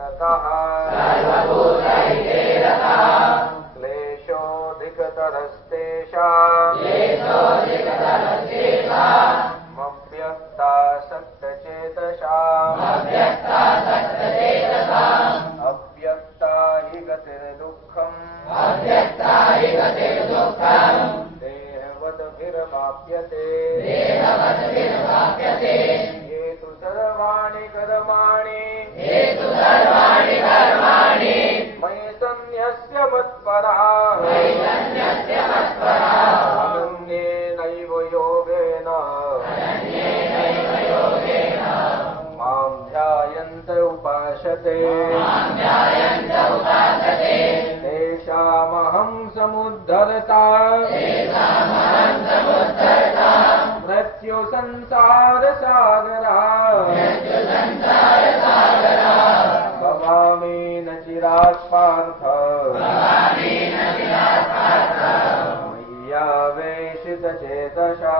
रतः क्लेशोऽधिकतरस्तेषाम् मव्यक्तासक्तचेतसाम् अव्यक्ता हि गतिर्दुःखम् देहवद्भिर्माप्यते ये तु सर्वाणि कर्माणि मयि सन्न्यस्य मत्परः अनन्येनैव योगेन मां ध्यायन्त उपासते तेषामहं समुद्धरता मृत्युसंसारसागरः भवामि न चिरात् पार्थ मय्यावेशितचेतसा